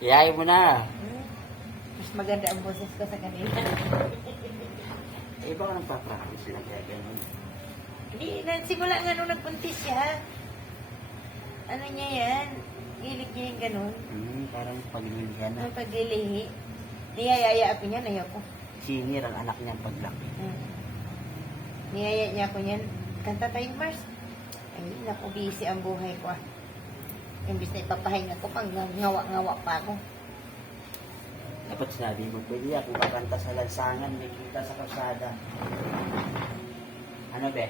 Iyayin mo na. Mas maganda ang boses ko sa kanila. Eh, baka nagpa-practice lang kaya gano'n. Hindi, simula nga nung nagpuntis siya. Ano niya yan? Gilig niya yung ganun. Parang paglihin ka na. Ang paglilihi. Niyayaya ako niyan, ayaw ko. Sinir ang anak niyang paglaki. Niyaya niya ako niyan. Kanta tayong Mars. Ay, naku, busy ang buhay ko ah. Imbis na ipapahinga ko, pang ngawa-ngawa pa ako. Dapat sinabi mo, pwede ako kakanta sa lansangan, may kita sa kalsada. Ano be?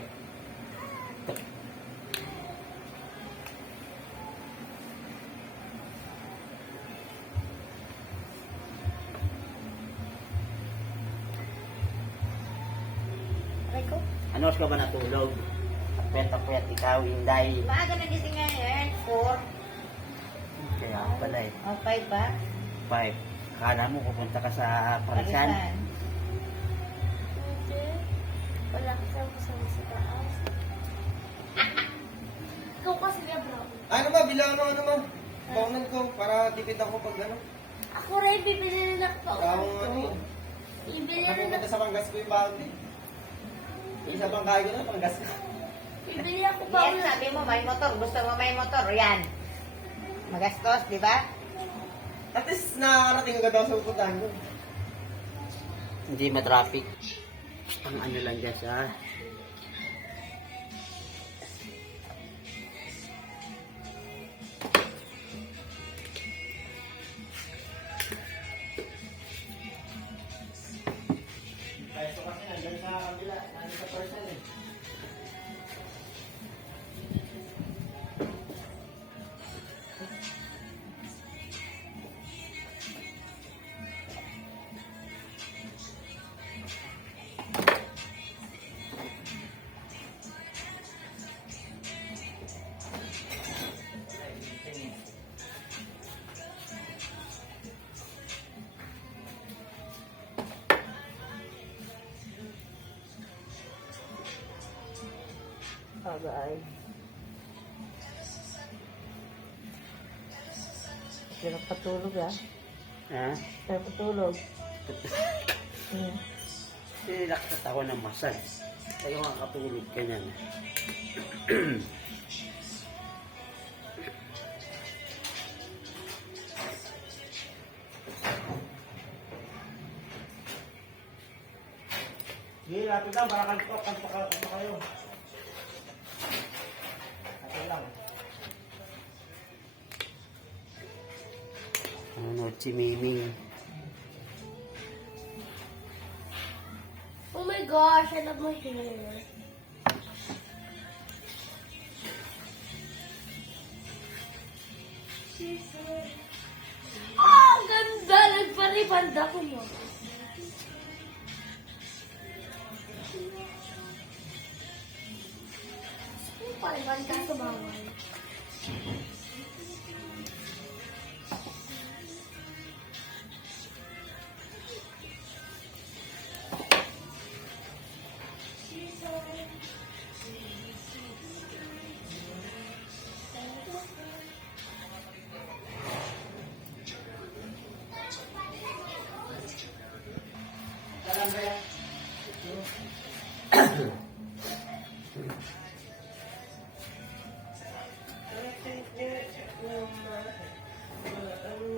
Aray ko. Ano oras ka ba natulog? Pet ikaw, Inday. Maaga na gising nga yan. 4. Kaya pala eh. O, 5 ba? 5. Kala mo pupunta ka sa Parisan? Hindi. Wala kasama sa taas. Ikaw kasi niya, bro. Ano ba, bilang ano ba? Baunan ko, para tipid ako pag ano. Ako rin, bibili na ako. Parang ano yun. Bibili na Napupunta sa panggas ko yung baon din. Isa pang kaya ko na, panggas ko. Bibili ako pa. Yan, sabi mo, may motor. Gusto mo may motor. Yan. Magastos, di ba? At least nakakarating agad ako sa pupuntahan ko. Hindi ma-traffic. Ang ano lang dyan siya. Kaya ito kasi nandun sa kabila, nandun sa person eh. Agay. Hirap patulog ah. Ha? Hirap patulog. Relax ako ng massage. Kaya makakatulog ka niyan. Sige, lapit lang. Para kanto kayo. Lapit lang. Ano, si Mimi. Oh my gosh, I love my hair. Oh, ang ganda! Nagparibanda ko mo. Paribanda sa bawal.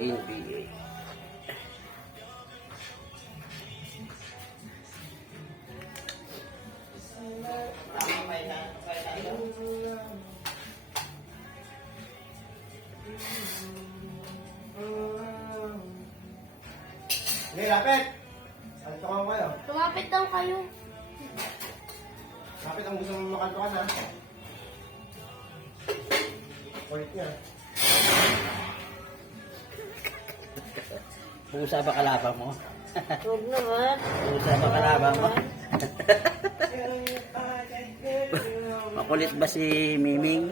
NBA. Sige, lapit! Kanto ka kayo. Lumapit daw kayo. Lapit ang gusto mong makantokan ha. Kulit niya. Pusa ba kalabang mo? Huwag naman. Pusa ba kalabang mo? Makulit ba si Miming?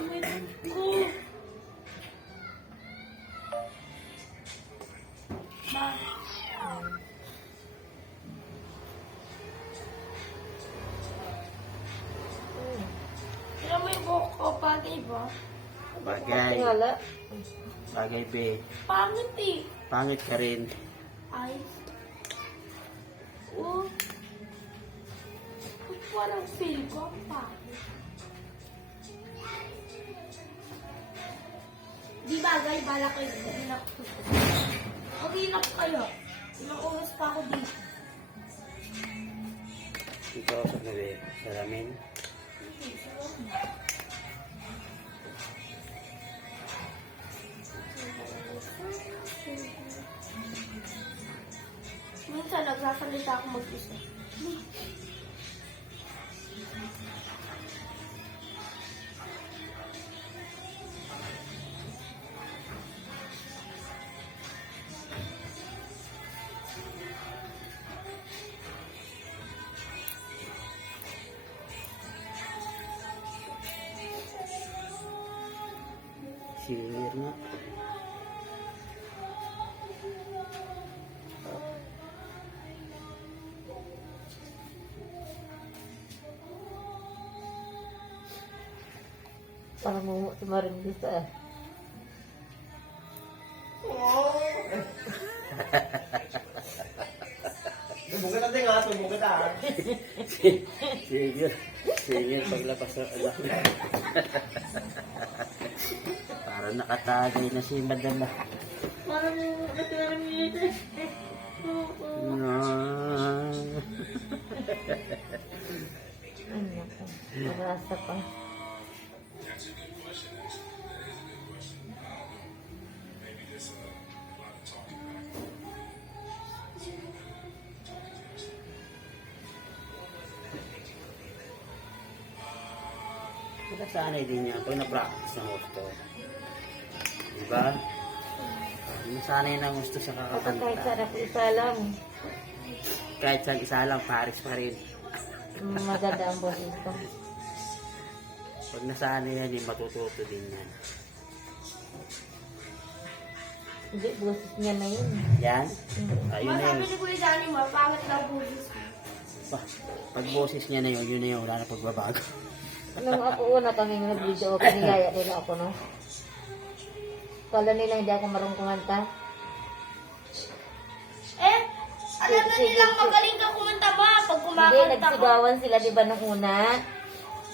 Pangit ko. Ba? Tira mo yung buhok ko, bagay ba? Bagay. Tingala. Bagay, be. Pangit eh. Pangit ka rin. Ay. Oh. Parang feel ko ang pangit. Di bagay, bala ko yun. Mag-inap kayo. Ilang oras pa ako dito. Ito sa gabi. Salamin. Minsan nagsasalita ako mag-isa. Senior nga. Parang mo tumarin dito ah. Tumugat natin nga, tumugat ah. Senior. Senior paglabas ng anak. Parang nakatagay na si Madam. Parang nagkaroon nito. Ano ka? Marasa pa. Nasanay din niya pag na-practice ng gusto. Diba? Nasanay ng gusto sa At kahit kakakanta. sarap isa lang. Kahit sa isa lang, Paris pa rin. Maganda ang boses ko. Pag nasanay yan, matututo din yan. Hindi, boses niya na yun. Yan? Mm. Ayun na yun. Masabi ni Kuya Johnny mo, pangit daw bulis ko. Pag boses niya na yun na yun. Wala na pagbabago. Nung ako una kami nag-video, kiniyaya nila ako, no? Kala nila hindi ako marunong kumanta. Eh, alam na Sige, nilang sige. magaling ka kumanta ba pag Hindi, kumakanta ka. nagsigawan sila, di ba, nung una?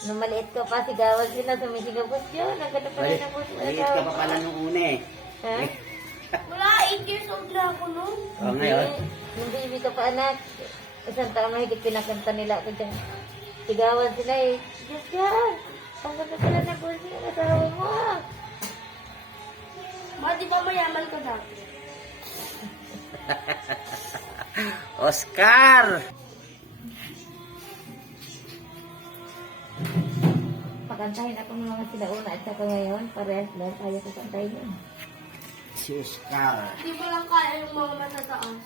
Nung maliit ka pa, sigawan sila, sumisigaw ko siya, nagkano pa rin ako sila. Maliit ka pa pala nung una eh. Ha? Wala, 8 years old na ako noon. O ngayon, Nung baby ka pa, anak, isang taon mahigit pinakanta nila ako dyan. Sigawan sila eh. Diyos ka! Ang ganda pala na boses ng asawa mo. Ma, di ba mayaman ka dati? Oscar! Pakantahin ako ng mga sila una at saka ngayon, parehas lang, kaya ko kantahin yun. Si Oscar. Di mo lang kaya yung mga matataas.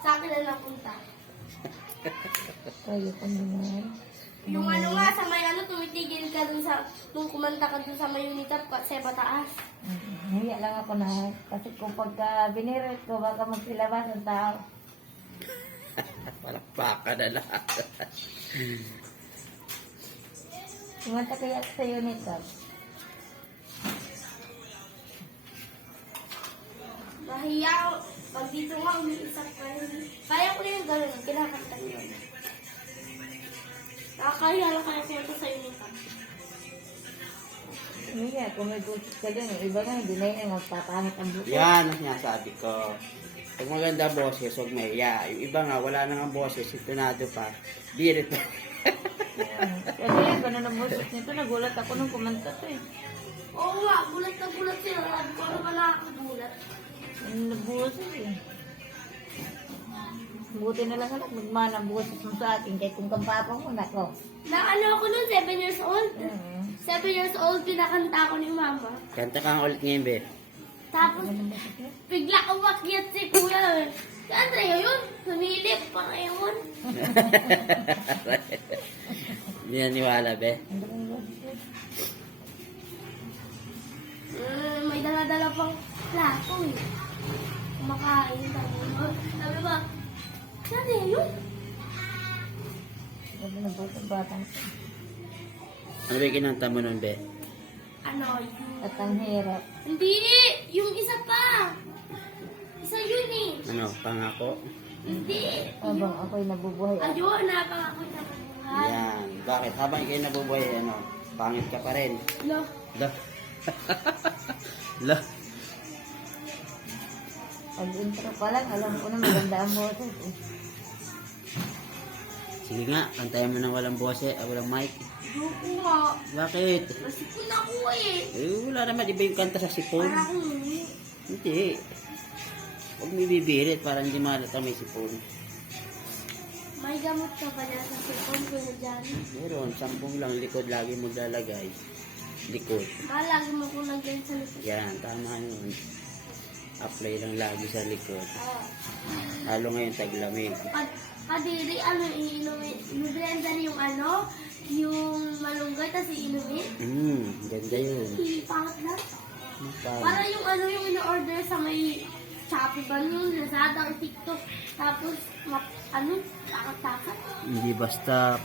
Sa akin na napunta. Kaya ko naman. Yung ano nga, sa may ano, tumitigil ka dun sa, nung kumanta ka dun sa may unitap, sa pataas. Hiya lang ako na, kasi kung pagka binirit ko, baka magsilabas ang tao. Palakpakan na lang. Kumanta kaya ako sa unit up. Nahiya ako. Pag dito nga, umiisap ka rin. Kaya ko na yung gano'n, kinakanta nyo. Nakakahiya lang kaya kumanta sa unitap. Hiya, kung may busis ka dyan, yung iba nga, hindi na yun, magpapangit ang busis. Yan ang sinasabi ko. Pag maganda boses, huwag mahiya. Yung iba nga, wala nang boses, sintonado pa. Birit pa. Kasi yan, ganun ang busis nito, nagulat ako nung kumanta to eh. Oo nga, gulat na gulat sila. Sabi ko, ano ba nakakagulat? Ano nagbusis eh. Buti na lang anak, magmana ang busis mo sa akin, kahit kung kampapa mo, nako. Na ano ako noon, 7 years old. 7 years old, pinakanta ko ni mama. Kanta ka nga ulit ngayon, be. Tapos, bigla umakyat si kuya. Si Andrea yun, sumilip, parang ewan. Hindi naniwala, be. Ano bang busis? pang plato eh. Kumakain tayo. Sabi ba, saan yun? Sabi na batang Ano ba yung kinanta mo nun, Be? Ano yun? at ang hirap. Hindi! Yung isa pa! Isa yun eh! Ano, pangako? Hindi! Habang ako'y nabubuhay. Ayun, napangako na buhay. Yan. Bakit? Habang kayo nabubuhay, ano, pangit ka pa rin. Lo, Lah. Lah. Pag-intro pa lang, alam ko na maganda ang boses eh. Sige nga, kantayan mo ng walang bose, walang mic. ayoko nga. Bakit? Kasi ko na ko eh. Eh, wala naman. Iba yung kanta sa sipon. Para akong Hindi. Huwag may bibirit para hindi malata may sipon. may gamot ka ba na sa sipon ko na dyan? Meron, 10 lang likod lagi mo lalagay. Likod. Malagi mo ko nagyan sa likod. Yan, tama yun. Apply lang lagi sa likod. Ah. Lalo ngayon taglamig. Kadiri, ano, iinumin. I-blender yung ano, yung malunggay, tapos iinumin. Ganda yun. Pangit na. Parang, Para yung ano yung in-order sa may Shopee ba yun, Lazada or TikTok. Tapos, ano, takat-takat. hindi basta